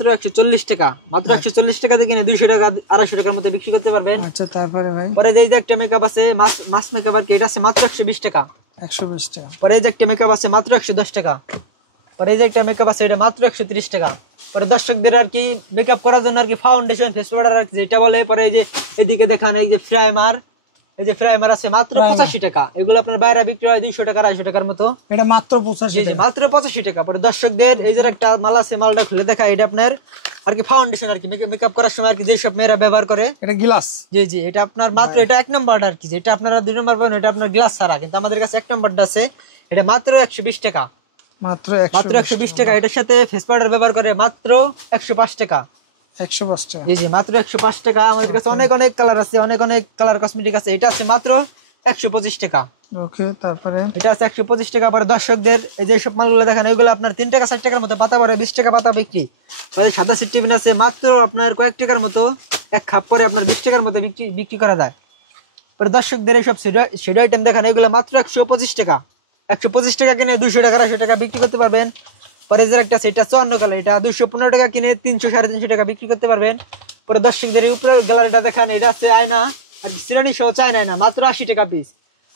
মাত্র 140 টাকা, মাত্র 140 টাকা দিয়ে কিনে 200 টাকা 250 টাকার মধ্যে বিক্রি করতে পারবেন। আচ্ছা তারপরে ভাই পরে এই যে একটা মেকআপ আছে মাস মেকআপ আর কি, এটা আছে মাত্র 120 টাকা। 120 টাকা। পরে এই যে একটা মেকআপ আছে মাত্র 110 টাকা। পরে এই যে একটা মেকআপ আছে এটা মাত্র 130 টাকা। পরে দর্শকদের আর কি মেকআপ করার জন্য আর কি ফাউন্ডেশন ফেস পাউডার আর কি যেটা বলে। পরে এই যে এদিকে দেখান এই যে প্রাইমার, এই যে প্রাইমার আছে মাত্র 85 টাকা। এগুলো আপনার বাইরে বিক্রি হয় 200 টাকা 250 টাকার মতো, এটা মাত্র 85 টাকা। মাত্র 85 টাকা। পরে দর্শকদের এই যে একটা মাল আছে, মালটা খুলে দেখা, এটা আপনার আর কি ফাউন্ডেশন আর কি মেকআপ করার সময় আর কি যে সব মেয়েরা ব্যবহার করে, এটা গ্লাস। জি এটা আপনার মাত্র এটা 1 নাম্বার আর কি, যেটা আপনারা 2 নাম্বার পাবেন এটা আপনার গ্লাস ছাড়া, কিন্তু আমাদের কাছে 1 নাম্বারটা আছে, এটা মাত্র 120 টাকা। মাত্র 120 টাকা। এটার সাথে ফেস পাউডার ব্যবহার করে মাত্র 105 টাকা। 105 টাকা, জি মাত্র 105 টাকা। আমাদের কাছে অনেক কালার আছে, অনেক কালার কসমেটিক আছে। এটা আছে মাত্র 125 টাকা। ওকে তারপরে এটা আছে 125 টাকা। পরে দর্শকদের এই যে সব মালগুলো দেখেন, এগুলো আপনার 3 টাকা 60 টাকার মতো পাতা, পরে 20 টাকা পাতা বিক্রি। পরে সাদা সিটিবিন আছে মাত্র আপনার কয়েক টাকার মতো, এক খাপ পরে আপনার 20 টাকার মতো বিক্রি করা যায়। পরে দর্শকদের এই সব শেডো আইটেম দেখেন, এগুলো মাত্র 125 টাকা। 125 টাকা কিনে 200 টাকা 250 টাকা বিক্রি করতে পারবেন। পরে যে একটা সেটা 54 কালার, এটা 215 টাকা কিনে 300 350 টাকা বিক্রি করতে পারবেন। পরে দর্শকদের এই উপরের গ্যালারিটা দেখেন, এটা আছে আয়না আর সিরানি সহ চায়না আয়না, মাত্র 80 টাকা পিস।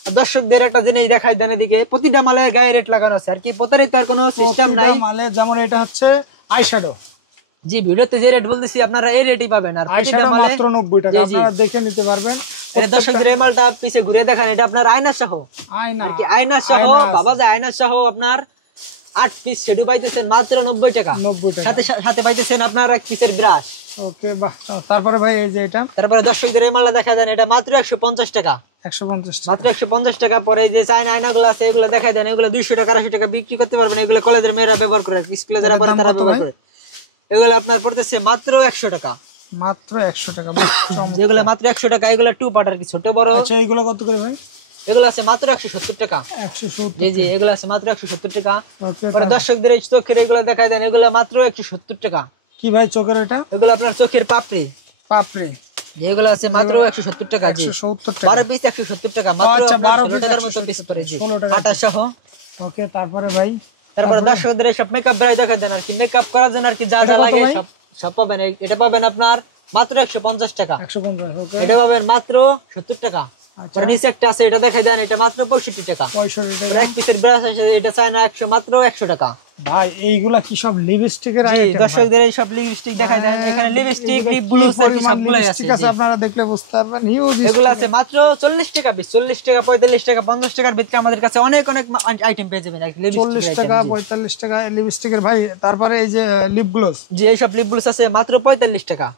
আর দর্শকদের একটা জিনিস দেখাই দেন, এদিকে প্রতিটা মালে গায়ে রেট লাগানো আছে আর কি, প্রতারিত আর কোনো সিস্টেম নাই মালে। যেমন এটা হচ্ছে আইশ্যাডো, জি ভিডিওতে যে রেট বলতেছি আপনারা এই রেটই পাবেন। আর প্রতিটা মালে মাত্র 90 টাকা, আপনারা দেখে নিতে পারবেন। এই দর্শকদের এই মালটা পিছে ঘুরে দেখেন, এটা আপনার আয়না সহ, আয়না আর কি আয়না সহ বাবা যায়, আয়না সহ আপনার 8 পিস শেডু পাইতেছেন মাত্র 90 টাকা। 90 টাকা, সাথে পাইতেছেন আপনার এক পিসের ব্রাশ। ওকে বাহ। তারপরে ভাই এই যে এটা, তারপরে দর্শকদের এই মালটা দেখা দেন, এটা মাত্র 150 টাকা। 150 টাকা, মাত্র 150 টাকা। পরে এই যে চায়না আয়নাগুলো আছে, এগুলো দেখাই দেন, এগুলো 200 টাকা 250 টাকা বিক্রি করতে পারবেন। এগুলো কলেজের মেয়েরা ব্যবহার করে, স্কুলে যারা পড়ে তারা ব্যবহার করে। এগুলো আপনার পড়তেছে মাত্র 100 টাকা। মাত্র 100 টাকা, যেগুলো মাত্র 100 টাকা, এগুলো 2 পার্ট আর কি, ছোট বড়। আচ্ছা এগুলো কত করে ভাই? এগুলো আছে মাত্র 170 টাকা। 170, জি এগুলো আছে মাত্র 170 টাকা। ওকে। পরে দর্শকদের এই চোখের এগুলো দেখাই দেন, এগুলো মাত্র 170 টাকা। কি ভাই চোখের এটা? এগুলো আপনার চোখের পাপড়ি পাপড়ি, যেগুলো আছে মাত্র 170 টাকা। জি 170 টাকা, 12 পিস 170 টাকা মাত্র। 12 টাকার মতো পিস পড়ে, জি 16 টাকা আটা সহ। ওকে তারপরে ভাই, তারপরে দর্শকদের সব মেকআপ ব্রাশ দেখাই দেন আর কি, মেকআপ করার জন্য আর কি যা যা লাগে সব পাবেন। এটা পাবেন আপনার মাত্র 150 টাকা। 150, ওকে। এটা পাবেন মাত্র 70 টাকা। পরে নিচে একটা আছে, এটা দেখাই দেন, এটা মাত্র 65 টাকা। 65 টাকা। এক পিসের ব্রাশ আছে, এটা চায়না 100 মাত্র 100 টাকা। ভাই এইগুলা কি সব লিপস্টিকের আইটেম? দর্শকদের এই সব লিপস্টিক দেখাই দেন, এখানে লিপস্টিক লিপ গ্লু সবগুলাই আছে। আপনারা দেখলে বুঝতে পারবেন, হিউজ। এগুলো আছে মাত্র 40 টাকা পিস। 40 টাকা 45 টাকা 50 টাকার ভিতরে আমাদের কাছে অনেক আইটেম পেয়ে যাবেন। 40 টাকা 45 টাকা লিপস্টিকের ভাই। তারপরে এই যে লিপ গ্লোস, জি এই সব লিপ গ্লোস আছে মাত্র 45 টাকা।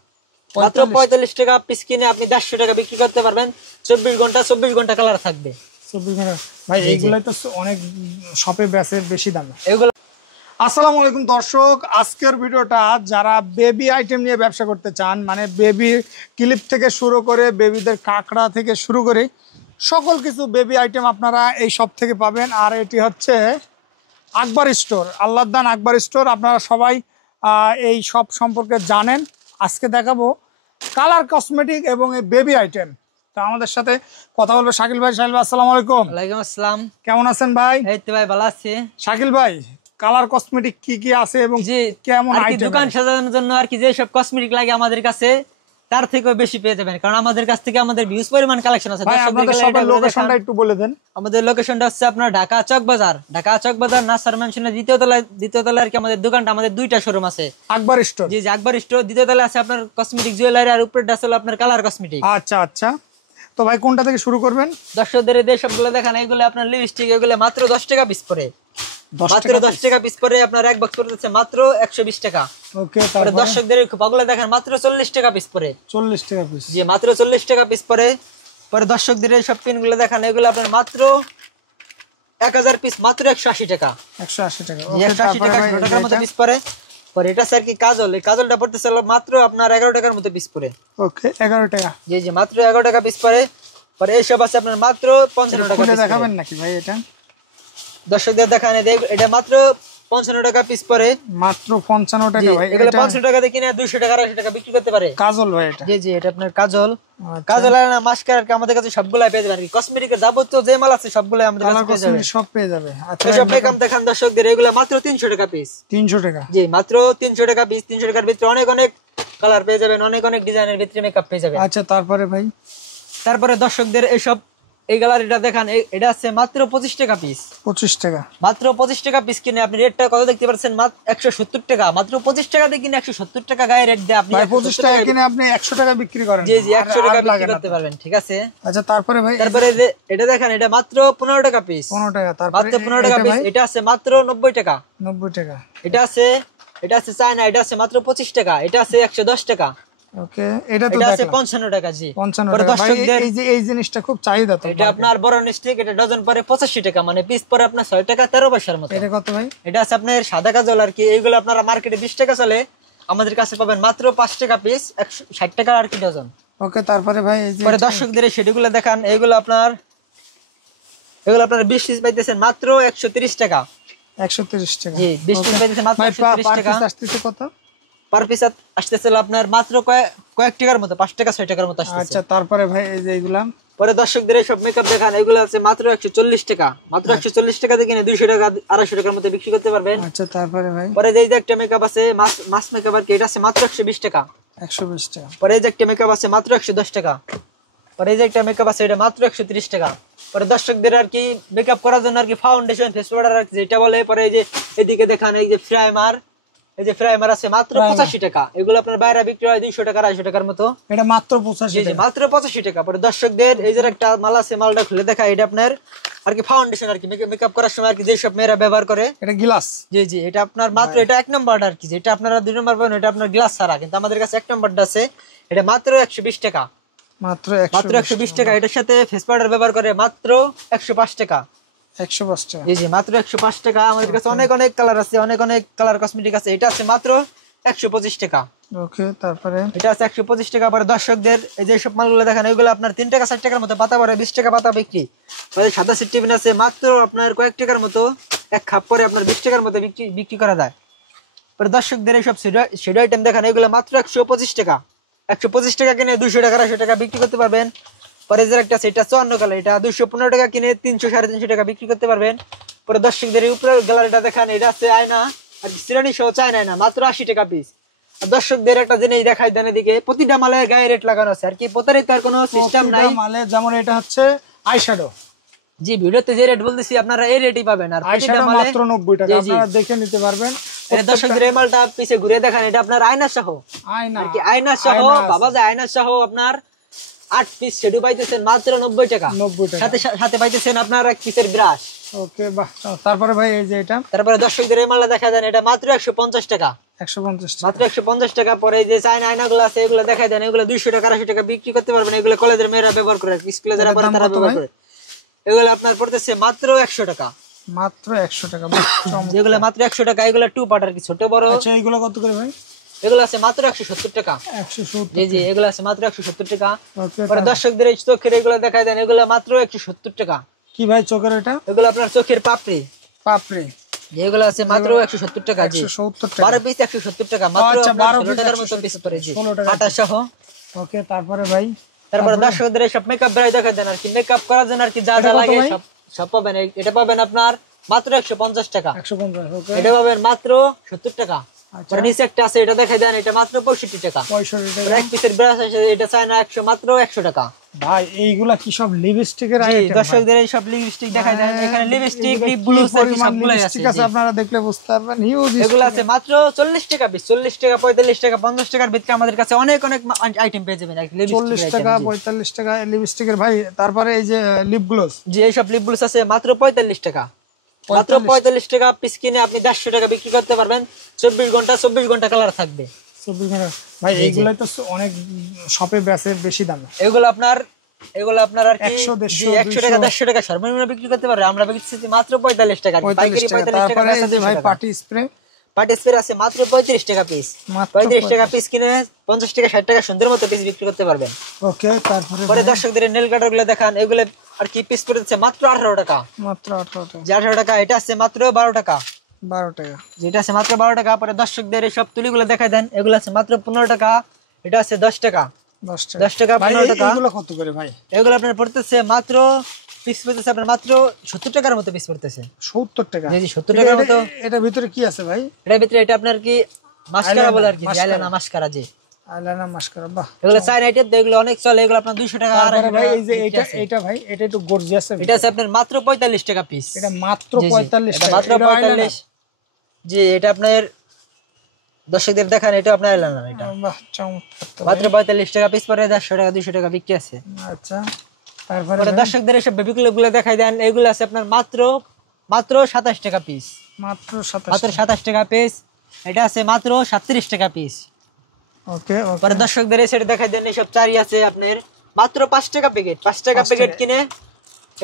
মাত্র 45 টাকা পিস কিনে আপনি 150 টাকা বিক্রি করতে পারবেন। 24 ঘন্টা কালার থাকবে। 24 ঘন্টা ভাই। এইগুলাই তো অনেক শপে বেচে বেশি দামে এগুলো। আসসালামু আলাইকুম দর্শক, আজকের ভিডিওটা যারা বেবি আইটেম নিয়ে ব্যবসা করতে চান, মানে বেবি ক্লিপ থেকে শুরু করে বেবিদের কাঁকড়া থেকে শুরু করে সকল কিছু বেবি আইটেম আপনারা এই শপ থেকে পাবেন। আর এটি হচ্ছে আকবর স্টোর, আল্লাহদান আকবর স্টোর। আপনারা সবাই এই শপ সম্পর্কে জানেন। আজকে দেখাবো কালার কসমেটিক এবং এই বেবি আইটেম। তো আমাদের সাথে কথা বলবে শাকিল ভাই। শাকিল ভাই আসসালামু আলাইকুম। ওয়ালাইকুম আসসালাম। কেমন আছেন ভাই? এই তো ভাই ভালো আছি। শাকিল ভাই কালার কসমেটিক কি কি আছে এবং কেমন আইটেম? দোকান সাজানোর জন্য আর কি যে সব কসমেটিক লাগে আমাদের কাছে তার থেকেও বেশি পেয়ে যাবেন, কারণ আমাদের কাছ থেকে আমাদের ভিউজ পরিমাণ কালেকশন আছে। ভাই আপনাদের সবার লোকেশনটা একটু বলে দেন। আমাদের লোকেশনটা হচ্ছে আপনার ঢাকা চকবাজার। ঢাকা চকবাজার নাসার ম্যানশনের দ্বিতীয় তলায় আর কি আমাদের দোকানটা। আমাদের দুইটা শোরুম আছে। আকবর স্টোর, জি আকবর স্টোর দ্বিতীয় তলায় আছে আপনার কসমেটিক জুয়েলারি, আর উপরেরটা আছে আপনার কালার কসমেটিক। আচ্ছা আচ্ছা, তো ভাই কোনটা থেকে শুরু করবেন? দর্শকদের এই সবগুলো দেখান, এগুলো আপনার লিপস্টিক, এগুলো মাত্র 10 টাকা পিস পড়ে। মাত্র 10 টাকা পিস পড়ে আপনার এক বক্স পড়তেছে মাত্র 120 টাকা। ওকে। তারপরে দর্শকদের ওগুলো দেখেন মাত্র 40 টাকা পিস পড়ে। 40 টাকা পিস, জি মাত্র 40 টাকা পিস পড়ে। পরে দর্শকদের এই সব পিনগুলো দেখান, এগুলো আপনার মাত্র 1000 পিস মাত্র 180 টাকা। 180 টাকা, 180 টাকা 100 টাকার মতো পিস পড়ে। পরে এটা স্যার কি কাজল, এই কাজলটা পড়তেছে মাত্র আপনার 11 টাকার মতো পিস পড়ে। ওকে 11 টাকা, জি জি মাত্র 11 টাকা পিস পড়ে। পরে এই সব আছে আপনার মাত্র 55 টাকা পিস। দেখাবেন নাকি ভাই এটা? দর্শকদের দেখান, এটা মাত্র 55 টাকা পিস পরে। মাত্র 55 টাকা ভাই। এগুলো 500 টাকা দিয়ে কিনে 200 টাকা 250 টাকা বিক্রি করতে পারে। কাজল ভাই এটা? জি জি, এটা আপনার কাজল। কাজল আর না মাস্কারা আমাদের কাছে সবগুলাই পেয়ে যাবেন। কসমেটিকের যাবতীয় যে মাল আছে সবগুলাই আমাদের কাছে পেয়ে যাবেন। সব পেয়ে যাবে। আচ্ছা, এসব মেকআপ দেখান দর্শকদের, এগুলো মাত্র 300 টাকা পিস। 300 টাকা? জি, মাত্র 300 টাকা পিস। 300 টাকার ভিতরে অনেক অনেক কালার পেয়ে যাবেন, অনেক অনেক ডিজাইনের ভিতরে মেকআপ পেয়ে যাবেন। আচ্ছা, তারপরে ভাই? তারপরে দর্শকদের এইসব এই গ্যালারিটা দেখান, এটা আছে মাত্র 25 টাকা পিস। 25 টাকা? মাত্র 25 টাকা পিস কিনে আপনি রেটটা কত দেখতে পাচ্ছেন? মাত্র 170 টাকা। মাত্র 25 টাকা দিয়ে কিনে 170 টাকা গায়ে রেট দিয়ে আপনি 25 টাকা কিনে আপনি 100 টাকা বিক্রি করেন? জি জি, 100 টাকা বিক্রি করতে পারবেন। ঠিক আছে। আচ্ছা, তারপরে ভাই? তারপরে এটা দেখেন, এটা মাত্র 15 টাকা পিস। 15 টাকা? তারপরে মাত্র 15 টাকা পিস। এটা আছে মাত্র 90 টাকা। 90 টাকা? এটা আছে চায়না, এটা আছে মাত্র 25 টাকা। এটা আছে 110 টাকা। ওকে, এটা তো আছে 55 টাকা। জি, 55 টাকা ভাই। এই জিনিসটা খুব চাহিদা তো। এটা আপনার বড় স্টিক, এটা ডজন পরে 85 টাকা, মানে পিস পরে আপনার 6 টাকা 13 পয়সার মতো। এটা কত ভাই? এটা আছে আপনার সাদা কাজল আর কি। এইগুলো আপনারা মার্কেটে 20 টাকা চলে, আমাদের কাছে পাবেন মাত্র 5 টাকা পিস, 160 টাকা আর কি ডজন। ওকে, তারপরে ভাই? এই যে পরে দর্শকদের সেগুলো দেখান, এগুলো আপনার 20 পিস পাইতেছেন মাত্র 130 টাকা। 130 টাকা? জি, 20 পিস পাইতেছেন মাত্র 130 টাকা। পার পিস আসতেছে কত? পার পিস আসতেছিল আপনার মাত্র কয়েক টাকার মতো, 5 টাকা 6 টাকার মতো আসতেছে। আচ্ছা, তারপরে ভাই? এই যে এগুলা পরে দর্শকদের সব মেকআপ দেখান, এগুলো আছে মাত্র 140 টাকা। মাত্র 140 টাকা দিয়ে কিনে 200 টাকা 250 টাকার মতো বিক্রি করতে পারবেন। আচ্ছা, তারপরে ভাই? পরে এই যে একটা মেকআপ আছে মাস মেকআপ আর কি, এটা আছে মাত্র 120 টাকা। 120 টাকা? পরে এই যে একটা মেকআপ আছে মাত্র 110 টাকা। পরে এই যে একটা মেকআপ আছে, এটা মাত্র 130 টাকা। পরে দর্শকদের আর কি মেকআপ করার জন্য আর কি ফাউন্ডেশন, ফেস পাউডার আর কি যেটা বলে। পরে এই যে এদিকে দেখান, এই যে প্রাইমার আছে মাত্র 85 টাকা। এগুলো আপনার বাইরে বিক্রি হয় 200 টাকা 250 টাকার মতো। এটা মাত্র 85 টাকা? মাত্র 85 টাকা। পরে দর্শকদের এই যে একটা মাল আছে, মালটা খুলে দেখা, এটা আপনার আর কি ফাউন্ডেশন আর কি মেকআপ করার সময় আর কি যেসব মেয়েরা ব্যবহার করে। এটা গ্লাস? জি জি, এটা আপনার মাত্র এটা 1 নাম্বার আর কি, যেটা আপনারা 2 নাম্বার পাবেন এটা আপনার গ্লাস ছাড়া, কিন্তু আমাদের কাছে 1 নাম্বারটা আছে, এটা মাত্র 120 টাকা। মাত্র 120 টাকা। এটার সাথে ফেস পাউডার ব্যবহার করে মাত্র 105 টাকা। 105 টাকা? জি জি, মাত্র 105 টাকা। আমাদের কাছে অনেক অনেক কালার আছে, অনেক অনেক কালার কসমেটিক আছে। এটা আছে মাত্র 125 টাকা। ওকে, তারপরে? এটা আছে 125 টাকা। পরে দর্শকদের এই যে সব মালগুলো দেখেন, ওইগুলো আপনার 3 টাকা 60 টাকার মতো পাতা পরে, 20 টাকা পাতা বিক্রি। পরে সাদা সিট টিফিন আছে মাত্র আপনার কয়েক টাকার মতো, এক খাপ পরে আপনার 20 টাকার মতো বিক্রি করা যায়। পরে দর্শকদের এই সব শেড আইটেম দেখেন, এগুলো মাত্র 125 টাকা। 125 টাকা কিনে 200 টাকা 250 টাকা বিক্রি করতে পারবেন। পরে যে একটা সেটা 54 কালার, এটা 215 টাকা কিনে 300 350 টাকা বিক্রি করতে পারবেন। পরে দর্শকদের এই উপরের গ্যালারিটা দেখেন, এটা আছে আয়না আর সিরানি সহ চায়না আয়না, মাত্র 80 টাকা পিস। আর দর্শকদের একটা জিনিস দেখাই দেন, এদিকে প্রতিটা মালে গায়ে রেট লাগানো আছে আর কি, প্রতারিত আর কোনো সিস্টেম নাই। মালে যেমন এটা হচ্ছে আইশ্যাডো। জি, ভিডিওতে যে রেট বলতেছি আপনারা এই রেটই পাবেন। আর আইশ্যাডো মাত্র 90 টাকা, আপনারা দেখে নিতে পারবেন। এটা দর্শকদের এই মালটা পিছে ঘুরে দেখান, এটা আপনার আয়না সহ আর কি, আয়না সহ বাবা যায়, আয়না সহ আপনার 8 পিস শেডু পাইতেছেন মাত্র 90 টাকা। 90 টাকা সাথে পাইতেছেন আপনার এক পিসের ব্রাশ। ওকে, বাহ। তারপরে ভাই এই যে এটা? তারপরে দর্শকদের এই মালটা দেখা দেন, এটা মাত্র 150 টাকা। 150 টাকা? মাত্র 150 টাকা। পরে এই যে চায়না আয়নাগুলো আছে, এগুলো দেখা দেন, এগুলো 200 টাকা 250 টাকা বিক্রি করতে পারবেন। এগুলো কলেজের মেয়েরা ব্যবহার করে, স্কুলে যারা পড়ে তারা ব্যবহার করে। এগুলো আপনার পড়তেছে মাত্র 100 টাকা। মাত্র 100 টাকা? যেগুলো মাত্র 100 টাকা, এগুলো 2 পার্ট আর কি, ছোট বড়। আচ্ছা, এগুলো কত করে ভাই? এগুলো আছে মাত্র 170 টাকা। 170? জি জি, এগুলো আছে মাত্র 170 টাকা। ওকে, পরে দর্শকদের এই চোখের এগুলো দেখাই দেন, এগুলো মাত্র 170 টাকা। কি ভাই চোখের এটা? এগুলো আপনার চোখের পাপড়ি। পাপড়ি? এগুলো আছে মাত্র 170 টাকা। জি, 170 টাকা? 12 পিস 170 টাকা মাত্র। 12 টাকার মতো পিস পড়ে। জি, 8 সহ। ওকে, তারপরে ভাই? তারপরে দর্শকদের সব মেকআপ ব্রাশ দেখাই দেন আর কি, মেকআপ করার জন্য আর কি যা যা লাগে সব পাবেন। এটা পাবেন আপনার মাত্র 150 টাকা। 150? ওকে, এটা পাবেন মাত্র 70 টাকা। আর নিচে একটা আছে, এটা দেখাই দেন, এটা মাত্র 65 টাকা। 65 টাকা? এক পিসের ব্রাশ আছে, এটা চায়না 100, মাত্র 100 টাকা। ভাই এইগুলা কি সব লিপস্টিকের আইটেম? দর্শকদের এই সব লিপস্টিক দেখাই দেন, এখানে লিপস্টিক, লিপ গ্লস সবগুলাই আছে। ঠিক আছে, আপনারা দেখলে বুঝতে পারবেন। হিউজ এগুলো আছে মাত্র 40 টাকা পিস। 40 টাকা 45 টাকা 50 টাকার ভিতরে আমাদের কাছে অনেক অনেক আইটেম পেয়ে যাবেন। 40 টাকা 45 টাকা লিপস্টিকের ভাই। তারপরে এই যে লিপ গ্লস? জি, এই সব লিপ গ্লস আছে মাত্র 45 টাকা। মাত্র 45 টাকা পিস কিনে আপনি 150 টাকা বিক্রি করতে পারবেন। 24 ঘন্টা কালার থাকবে। 24 ঘন্টা ভাই? এইগুলাই তো অনেক শপে বেচে বেশি দামে। এগুলো আপনার আর কি 100 100 টাকা 150 টাকা সর্বনিম্ন বিক্রি করতে পারবে। আমরা বিক্রি মাত্র 45 টাকা, পাইকারি 45 টাকা। তারপরে এই যে ভাই পার্টি স্প্রে? পার্টি স্প্রে আছে মাত্র 35 টাকা পিস। 35 টাকা পিস কিনে 50 টাকা 60 টাকা সুন্দর মতো পিস বিক্রি করতে পারবেন। ওকে, তারপরে পরে দর্শকদের নেল কাটার গুলো দেখান, এগুলো আর কি পিস পড়েছে মাত্র 18 টাকা। মাত্র 18 টাকা? 18 টাকা। এটা আছে মাত্র 12 টাকা। 12 টাকা। যেটা আছে মাত্র 12 টাকা। পরে দর্শকদের এই সব তুলিগুলো দেখাই দেন, এগুলো আছে মাত্র 15 টাকা। এটা আছে 10 টাকা। 10 টাকা 15 টাকা। এগুলো কত করে ভাই? এগুলো আপনার পড়তেছে মাত্র পিস পড়তেছে আপনার মাত্র 70 টাকার মতো পিস পড়তেছে। 70 টাকা? জি জি 70 টাকার মতো। এটার ভিতরে কি আছে ভাই? এটার ভিতরে এটা আপনার কি মাস্কারা বলে আর কি, আইলানা মাস্কারা। জি আইলানা মাস্কারা। বাহ, এগুলো চাইনা আইটেম, এগুলো অনেক চলে। এগুলো আপনার 200 টাকা। আর ভাই এই যে এটা ভাই এটা একটু গর্জিয়াস। এটা আছে আপনার মাত্র 45 টাকা পিস। এটা মাত্র 45 এটা টাকা? মাত্র 45। জি এটা আপনার দর্শকদের দেখান, এটা আপনার আইলানা। এটা বাহ চমৎকার। মাত্র 45 টাকা পিস পরে 150 টাকা 200 টাকা বিক্রি আছে। আচ্ছা তারপরে দর্শকদের এসব বেবি ক্লিপগুলো দেখাই দেন, এগুলো আছে আপনার মাত্র 27 টাকা পিস। মাত্র মাত্র 27 টাকা পিস। এটা আছে মাত্র 37 টাকা পিস। ওকে পরে দর্শকদের এই সেটা দেখাই দেন, এইসব চারি আছে আপনার মাত্র 5 টাকা প্যাকেট। 5 টাকা প্যাকেট কিনে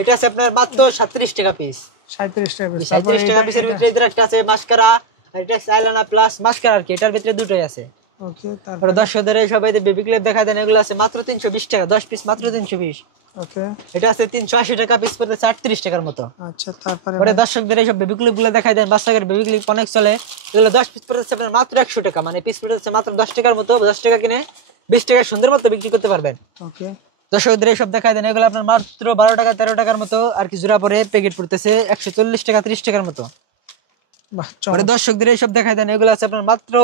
এটা আছে আপনার মাত্র 37 টাকা পিস। 37 টাকা পিস। 37 টাকা পিসের ভিতরে এদের একটা আছে মাস্কারা, আর এটা আছে আইলানা প্লাস মাস্কারা আর কি, এটার ভিতরে দুটোই আছে। ওকে তারপরে দর্শকদের এই সবাই বেবি ক্লিপ দেখাই দেন, এগুলো আছে মাত্র 320 টাকা। 10 পিস মাত্র 320। ওকে এটা আছে 380 টাকা পিস পড়তে 38 টাকার মতো। আচ্ছা তারপরে পরে দর্শকদের এইসব বেবি ক্লিপ গুলো দেখাই দেন, বাচ্চাদের বেবি ক্লিপ অনেক চলে। এগুলো 10 পিস পড়তেছে আপনার মাত্র 100 টাকা, মানে পিস পড়তেছে মাত্র 10 টাকার মতো। 10 টাকা কিনে 20 টাকা সুন্দর মতো বিক্রি করতে পারবেন। ওকে দর্শকদের এইসব দেখাই দেন, এগুলো আপনার মাত্র 12 টাকা 13 টাকার মতো আর কি জোড়া পরে প্যাকেট পড়তেছে 140 টাকা 30 টাকার মতো। বাহ পরে দর্শকদের এইসব দেখাই দেন, এগুলো আছে আপনার মাত্র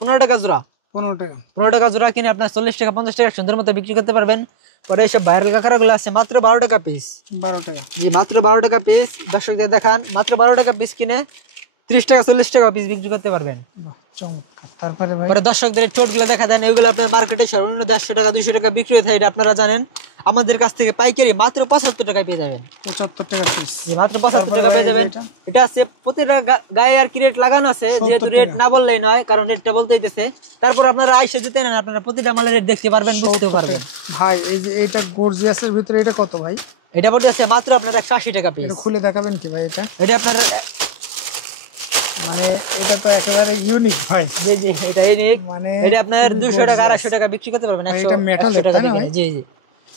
15 টাকা জোড়া। 15 টাকা জোড়া কিনে আপনার 40 টাকা 50 টাকা সুন্দর মতো বিক্রি করতে পারবেন। পরে এইসব ভাইরাল কাঁকড়া গুলো আছে মাত্র 12 টাকা পিস। 12 টাকা? জি মাত্র 12 টাকা পিস। দর্শকদের দেখান, মাত্র 12 টাকা পিস কিনে 30 টাকা 40 টাকা পিস বিক্রি করতে পারবেন। বাহ চমৎকার। তারপরে ভাই পরে দর্শকদের ঠোঁট গুলো দেখা দেন, এগুলো আপনার মার্কেটে সর্বনিম্ন 150 টাকা 200 টাকা বিক্রি হয়ে থাকে, এটা আপনারা জানেন। আমাদের কাছ থেকে পাইকারি মাত্র 75 টাকায় পেয়ে যাবেন। 75 টাকা পিস? জি মাত্র 75 টাকা পেয়ে যাবেন। এটা আছে প্রতিটা গায়ে আর কি রেট লাগানো আছে, যেহেতু রেট না বললেই নয়, কারণ রেটটা বলতে হইতেছে। তারপর আপনারা আইসা যেতে নেন, আপনারা প্রতিটা মালের রেট দেখতে পারবেন, বুঝতে পারবেন। ভাই এই যে এটা গর্জিয়াসের ভিতরে এটা কত ভাই? এটা পড়ে আছে মাত্র আপনার 180 টাকা পিস। এটা খুলে দেখাবেন কি ভাই? এটা আপনার মানে এটা তো একেবারে ইউনিক ভাই। জি জি এটা ইউনিক। মানে এটা আপনার 200 টাকা 250 টাকা বিক্রি করতে পারবেন। 100 টাকা দিয়ে। জি জি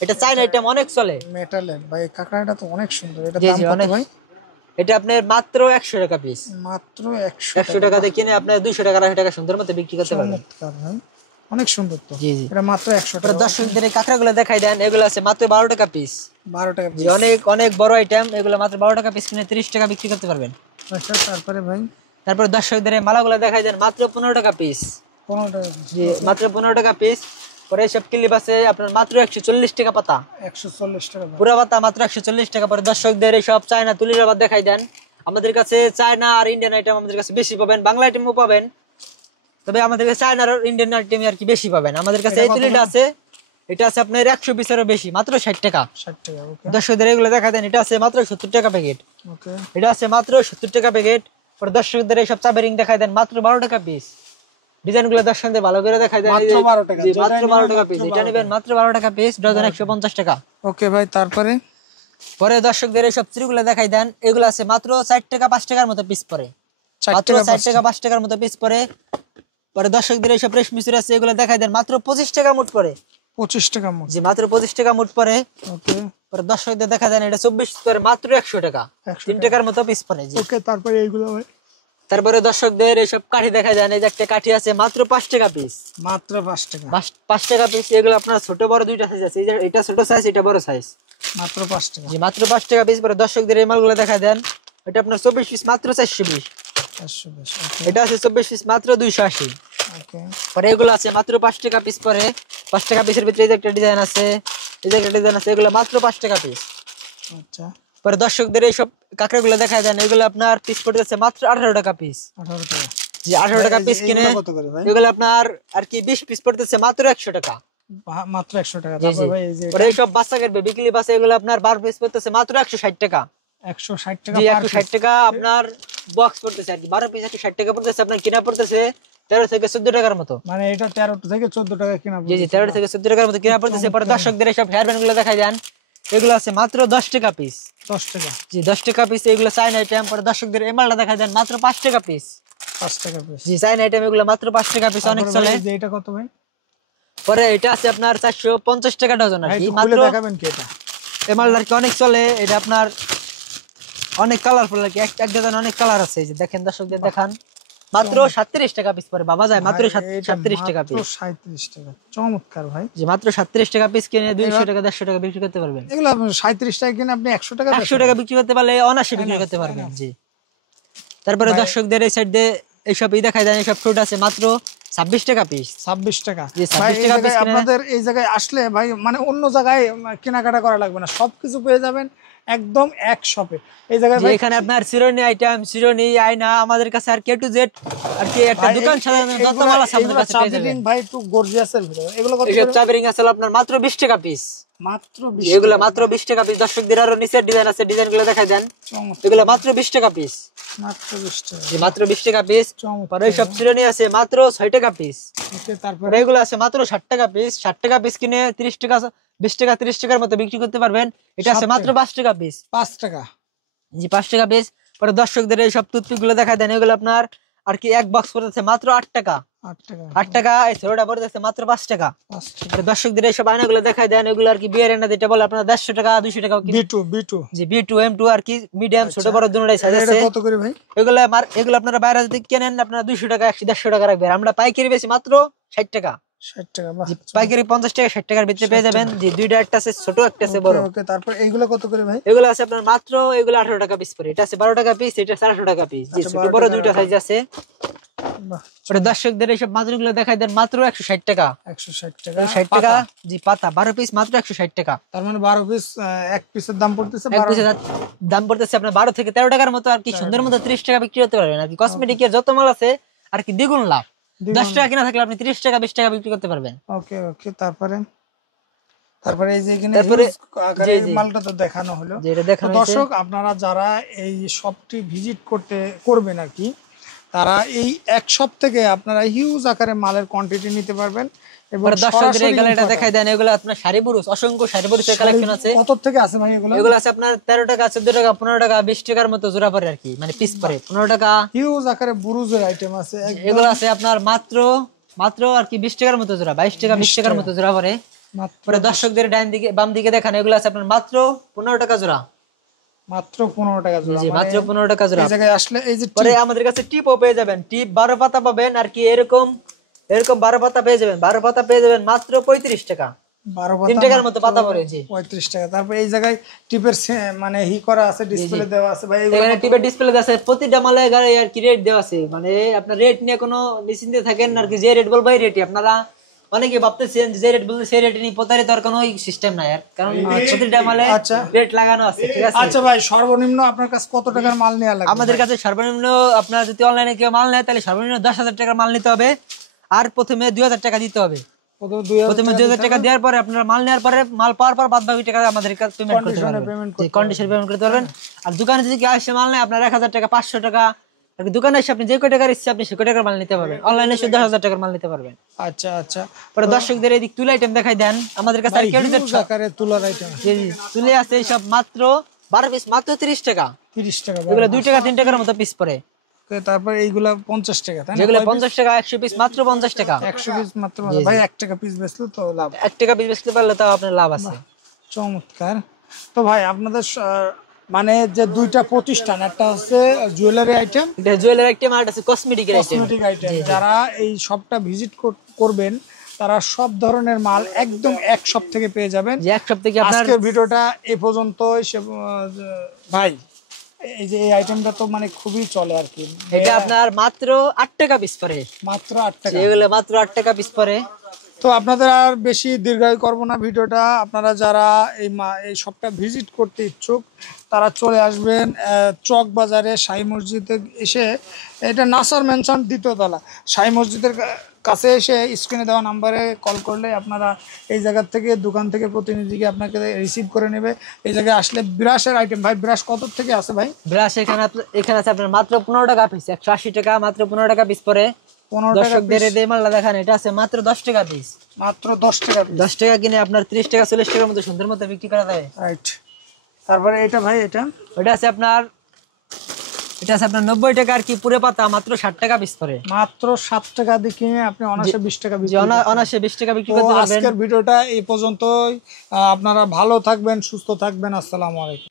এটা চাইনা আইটেম অনেক চলে। মেটালের ভাই কাঁকড়াটা তো অনেক সুন্দর। এটা জি দাম জি কত অনেক ভাই? এটা আপনার মাত্র 100 টাকা পিস। মাত্র 100 টাকা দিয়ে কিনে আপনার 200 টাকা 250 টাকা সুন্দর মতো বিক্রি করতে পারবেন। চমৎকার ভাই, অনেক সুন্দর তো। জি জি এটা মাত্র 100 টাকা। দর্শকদের এই কাঁকড়াগুলো দেখাই দেন, এগুলো আছে মাত্র 12 টাকা পিস। 12 টাকা জি পিস? অনেক অনেক বড় আইটেম, এগুলো মাত্র 12 টাকা পিস কিনে 30 টাকা বিক্রি করতে পারবেন। আচ্ছা তারপরে ভাই তারপর দর্শকদের এই মালাগুলো দেখাই দেন, মাত্র 15 টাকা পিস। 15 টাকা পিস? জি মাত্র 15 টাকা পিস। পরে সব ক্লিপ আছে আপনার মাত্র 140 টাকা পাতা। 140 টাকা পুরা পাতা মাত্র 140 টাকা। পরে দর্শকদের এই সব চায়না তুলির আবার দেখাই দেন, আমাদের কাছে চায়না আর ইন্ডিয়ান আইটেম আমাদের কাছে বেশি পাবেন, বাংলা আইটেমও পাবেন, তবে আমাদের কাছে চায়না আর ইন্ডিয়ান আইটেম আর কি বেশি পাবেন। আমাদের কাছে এই তুলিটা আছে, এটা আছে আপনার 100 পিসেরও বেশি, মাত্র 60 টাকা। 60 টাকা? ওকে দর্শকদের এগুলো দেখা দেন, এটা আছে মাত্র 70 টাকা প্যাকেট। ওকে এটা আছে মাত্র 70 টাকা প্যাকেট। পরে দর্শকদের এই সব চাবি রিং দেখাই দেন, মাত্র 12 টাকা পিস। ডিজাইন গুলো দর্শকদের ভালো করে দেখাই দেন, মাত্র 12 টাকা? জি মাত্র 12 টাকা পিস। এটা নেবেন মাত্র 12 টাকা পিস, ডজন 150 টাকা। ওকে ভাই তারপরে পরে দর্শকদের এই সব চিরগুলো দেখাই দেন, এগুলো আছে মাত্র 4 টাকা 5 টাকার মতো পিস পরে। 4 মাত্র টাকা 4 টাকা 5 টাকার মতো পিস পরে। পরে দর্শকদের এই সব রেশমি চুড়ি আছে, এগুলো দেখাই দেন মাত্র 25 টাকা মুঠ পরে। 25 টাকা মোট? জি মাত্র 25 টাকা মুঠ পরে। ওকে পরে দর্শকদের দেখা দেন, এটা 24 পরে মাত্র 100 টাকা, 3 টাকার মতো পিস পরে। জি ওকে তারপরে এইগুলো ভাই? তারপরে দর্শকদের এইসব কাঠি দেখা যায়, এই যে একটা কাঠি আছে মাত্র 5 টাকা পিস। মাত্র 5 টাকা? 5 টাকা পিস। এগুলো আপনার ছোট বড় দুইটা সাইজ আছে, এটা ছোট সাইজ, এটা বড় সাইজ। মাত্র 5 টাকা? জি মাত্র 5 টাকা পিস। পরে দর্শকদের এই মালগুলো দেখা দেন, এটা আপনার 24 পিস মাত্র 420। 420? ওকে এটা আছে 24 পিস মাত্র 280। ওকে পরে এগুলো আছে মাত্র 5 টাকা পিস পরে। 5 টাকা পিসের ভিতরে এই যে একটা ডিজাইন আছে, এই যে একটা ডিজাইন আছে, এগুলো মাত্র 5 টাকা পিস। আচ্ছা পরে দর্শকদের এই সব কাঁকড়াগুলো দেখা দেন, এগুলো আপনার পিস পড়তেছে মাত্র 18 টাকা পিস। 18 টাকা? জি 18 টাকা পিস কিনে কত করে ভাই? এগুলো আপনার আর কি 20 পিস পড়তেছে মাত্র 100 টাকা। মাত্র 100 টাকা? তারপর ভাই এই যে পরে এই সব বাচ্চাদের বেবি ক্লিপ আছে, এগুলো আপনার 12 পিস পড়তেছে মাত্র 160 টাকা। 160 টাকা? জি 160 টাকা আপনার বক্স পড়তেছে আর কি, 12 পিস 160 টাকা পড়তেছে। আপনার কিনা পড়তেছে 13 থেকে 14 টাকার মতো। মানে এটা 13 থেকে 14 টাকা কিনা? জি জি 13 থেকে 14 টাকার মতো কিনা পড়তেছে। পরে দর্শকদের সব হেয়ার ব্যান্ড গুলো দেখাই দেন, এগুলো আছে মাত্র 10 টাকা পিস। 10 টাকা? জি 10 টাকা পিস, এগুলো চাইনা আইটেম। পরে দর্শকদের এমালটা দেখাই দেন, মাত্র 5 টাকা পিস। 5 টাকা পিস? জি চাইনা আইটেম, এগুলো মাত্র 5 টাকা পিস, অনেক চলে। এই যে এটা কত ভাই? পরে এটা আছে আপনার 450 টাকা ডজন আর কি, খুলে মাত্র। দেখাবেন কি? এটা এমালটা আর কি অনেক চলে, এটা আপনার অনেক কালারফুল আর কি, এক ডজন অনেক কালার আছে। এই যে দেখেন দর্শকদের দেখান, মাত্র 37 টাকা পিস পড়ে বাবা যায়, মাত্র 37 টাকা পিস। 37 টাকা, চমৎকার ভাই। যে মাত্র 37 টাকা পিস কিনে 200 টাকা 150 টাকা বিক্রি করতে পারবেন। এগুলো আপনি 37 টাকা কিনে আপনি 100 টাকা 100 টাকা বিক্রি করতে পারলে অনায়াসে বিক্রি করতে পারবেন। জি, তারপরে দর্শকদের এই সাইড দিয়ে এইসব দেখাই দেন, এইসব ফ্রুট আছে মাত্র 26 টাকা পিস। 26 টাকা জি, ভাই। 26 টাকা পিস কিনে আপনাদের এই জায়গায় আসলে ভাই মানে অন্য জায়গায় কেনাকাটা করা লাগবে না, সবকিছু পেয়ে যাবেন একদম এক শপে। এই জায়গায় ভাই এখানে আপনার চিরুনি আইটেম, চিরুনি, আয়না, আমাদের কাছে আর কে টু জেড আর কি একটা দোকান সাজানো যত মাল আছে আমাদের কাছে পেয়ে যাবেন ভাই। একটু গর্জিয়াসের ভিতরে এগুলো কত এইসব করে? চাবিরিং আছে আপনার মাত্র 20 টাকা পিস। মাত্র 20 এগুলো মাত্র 20 টাকা পিস। দর্শকদের আরো নিচের ডিজাইন আছে, ডিজাইনগুলো দেখাই দেন। এগুলো মাত্র 20 টাকা পিস। মাত্র 20 টাকা। জি, মাত্র 20 টাকা পিস। পরে এইসব চিরুনি আছে মাত্র 6 টাকা পিস। ওকে, তারপরে এগুলো আছে মাত্র 60 টাকা পিস। 60 টাকা পিস কিনে 30 টাকা 20 টাকা 30 টাকার মতো বিক্রি করতে পারবেন। এটা আছে মাত্র 5 টাকা পিস। 5 টাকা। জি, 5 টাকা পিস। পরে দর্শকদের এই সব টুথপিক গুলো দেখাই দেন, এগুলো আপনার আর কি এক বক্স পড়তেছে মাত্র 8 টাকা। 8 টাকা। 8 টাকা। এই ছোটটা পড়তেছে মাত্র 5 টাকা। 5 টাকা। পরে দর্শকদের এই সব আয়নাগুলো দেখাই দেন, এগুলো আর কি বিয়ের আয়না যেটা বলে আপনার 150 টাকা 200 টাকা। B2 জি, B2 M2 আর কি মিডিয়াম ছোট বড় দুটোটাই সাইজ এটা আছে। কত করে ভাই? এগুলো আপনারা বাইরে যদি কেনেন আপনারা 200 টাকা 150 টাকা রাখবেন। আমরা পাইকারি বেশি মাত্র 60 টাকা। 60 টাকা। বাহ, পাইকারি 50 টাকা 60 টাকার ভিতরে পেয়ে যাবেন। জি, দুইটা, একটা আছে ছোট, একটা আছে বড়। ওকে, তারপর এইগুলো কত করে ভাই? এগুলো আছে আপনার মাত্র, এগুলো 18 টাকা পিস পড়ে। এটা আছে 12 টাকা পিস, এটা 18 টাকা পিস। জি, ছোট বড় দুইটা সাইজ আছে। বাহ, পরে দর্শকদের এইসব মাদুরগুলো দেখাই দেন মাত্র 160 টাকা। 160 টাকা। 60 টাকা। জি, পাতা 12 পিস মাত্র 160 টাকা। তার মানে 12 পিস, এক পিসের দাম পড়তেছে এক 12। পিসের দাম পড়তেছে আপনার 12 থেকে 13 টাকার মতো আর কি। সুন্দর মতো 30 টাকা বিক্রি করতে পারবেন আর কি। কসমেটিকের যত মাল আছে আর কি দ্বিগুণ লাভ। 10 টাকা কিনা থাকলে আপনি 30 টাকা 20 টাকা বিক্রি করতে পারবেন। ওকে ওকে, তারপরে এই যে এখানে তারপরে আকারে মালটা তো দেখানো হলো। যে এটা দেখানো হয়েছে। দর্শক আপনারা যারা এই শপটি ভিজিট করবেন আর কি, তারা এই এক শপ থেকে আপনারা হিউজ আকারে মালের কোয়ান্টিটি নিতে পারবেন। এবং দর্শকদের এই গ্যালারিটা দেখাই দেন, এগুলো আপনার শাড়ি পুরুষ, অসংখ্য শাড়ি পুরুষের কালেকশন আছে। কত থেকে আছে ভাই এগুলো? এগুলো আছে আপনার 13 টাকা 14 টাকা 15 টাকা 20 টাকার মতো জোড়া পড়ে আর কি, মানে পিস পড়ে 15 টাকা। হিউজ আকারে বুরুজের আইটেম আছে। এগুলো আছে আপনার মাত্র আর কি 20 টাকার মতো জোড়া, 22 টাকা 20 টাকার মতো জোড়া পড়ে। পরে দর্শকদের ডান দিকে বাম দিকে দেখান, এগুলো আছে আপনার মাত্র 15 টাকা জোড়া। মাত্র 15 টাকা জোড়া। জি, মাত্র 15 টাকা জোড়া। এই জায়গায় আসলে এই যে পরে আমাদের কাছে টিপও পেয়ে যাবেন। টিপ 12 পাতা পাবেন আর কি, এরকম 12 পাতা পেয়ে যাবেন। 12 পাতা পেয়ে যাবেন মাত্র 35 টাকা। 12 3 টাকার মতো পাতা পড়ে। জি, 35 টাকা। তারপর এই জায়গায় টিপের মানে হি করা আছে, ডিসপ্লে দেওয়া আছে ভাই। এখানে টিপের ডিসপ্লে আছে, প্রতিটা মালে গাড়ি আর কি রেট দেওয়া আছে। মানে আপনার রেট নিয়ে কোনো নিশ্চিন্তে থাকেন আর কি, যে রেট বলবো এই রেটই। আপনারা অনেকে ভাবতেছেন যে রেট বলতে সেই রেট নিয়ে প্রতারিত হওয়ার কোনো সিস্টেম নাই আর, কারণ প্রতিটা মালে রেট লাগানো আছে। ঠিক আছে। আচ্ছা ভাই, সর্বনিম্ন আপনার কাছে কত টাকার মাল নেওয়া লাগবে? আমাদের কাছে সর্বনিম্ন আপনার যদি অনলাইনে কেউ মাল নেয় তাহলে সর্বনিম্ন 10,000 টাকার মাল নিতে হবে। আর প্রথমে 2,000 টাকা দিতে হবে। প্রথমে 2,000 টাকা দেওয়ার পরে আপনার মাল নেওয়ার পরে, মাল পাওয়ার পর বাদ বাকি টাকা আমাদের কাছে পেমেন্ট করতে পারবেন। কন্ডিশন পেমেন্ট করতে পারবেন। আর দোকানে যদি কেউ আসে মাল নেয় আপনার 1,000 টাকা 500 টাকা আর কি, দোকানে এসে আপনি যে কয় টাকার ইচ্ছে আপনি সে কয় টাকার মাল নিতে পারবেন। অনলাইনে শুধু 10,000 টাকার মাল নিতে পারবেন। আচ্ছা আচ্ছা। পরে দর্শকদের এদিক তুলা আইটেম দেখাই দেন, আমাদের কাছে আর কি আকারে তুলার আইটেম। জি, তুলে আছে এইসব মাত্র 12 পিস মাত্র 30 টাকা। 30 টাকা। এগুলো 2 টাকা 3 টাকার মতো পিস পড়ে। তারপর এইগুলা 50 টাকা, তাই না? যেগুলো 50 টাকা 100 পিস মাত্র 50 টাকা। 100 পিস মাত্র ভাই। 1 টাকা পিস বেচলে তো লাভ। 1 টাকা পিস বেচতে পারলে তাও আপনার লাভ আছে। চমৎকার। তো ভাই আপনাদের মানে যে দুইটা প্রতিষ্ঠান, একটা হচ্ছে জুয়েলারি আইটেম, এটা জুয়েলারি আইটেম, আর আছে কসমেটিক আইটেম। যারা এই শপটা ভিজিট করবেন তারা সব ধরনের মাল একদম এক শপ থেকে পেয়ে যাবেন। যে এক শপ থেকে আপনার আজকের ভিডিওটা এই পর্যন্তই। ভাই এই যে এই আইটেমটা তো মানে খুবই চলে আর কি। এটা আপনার মাত্র 8 টাকা পিস পড়ে। মাত্র 8 টাকা। এগুলো মাত্র 8 টাকা পিস পড়ে। তো আপনাদের আর বেশি দীর্ঘায়ু করবো না ভিডিওটা। আপনারা যারা এই শপটা ভিজিট করতে ইচ্ছুক তারা চলে আসবেন চক বাজারে শাহী মসজিদে এসে, এটা নাসার মেনশন 2য় তলা, শাহী মসজিদের কাছে এসে স্ক্রিনে দেওয়া নাম্বারে কল করলে আপনারা এই জায়গার থেকে, দোকান থেকে প্রতিনিধিকে আপনাকে রিসিভ করে নেবে। এই জায়গায় আসলে ব্রাশের আইটেম, ভাই ব্রাশ কত থেকে আছে ভাই? ব্রাশ এখানে আছে আপনার মাত্র 15 টাকা পিস, 180 টাকা মাত্র 15 টাকা পিস পড়ে। 15 টাকা দর্শকদের এই মালটা দেখান, এটা আছে মাত্র 10 টাকা পিস। মাত্র 10 টাকা। 10 টাকা কিনে আপনার 30 টাকা 40 টাকার মতো সুন্দর মতো বিক্রি করা যায়। রাইট। তারপরে এটা ভাই, এটা আছে আপনার 90 টাকা আর কি, পুরো পাতা মাত্র 60 টাকা পিস পড়ে। মাত্র 7 টাকা দিয়ে কিনে আপনি অনায়াসে 20 টাকা বিক্রি অনায়াসে 20 টাকা বিক্রি করতে পারবেন। আজকের ভিডিওটা এই পর্যন্তই। আপনারা ভালো থাকবেন, সুস্থ থাকবেন। আসসালামু আলাইকুম।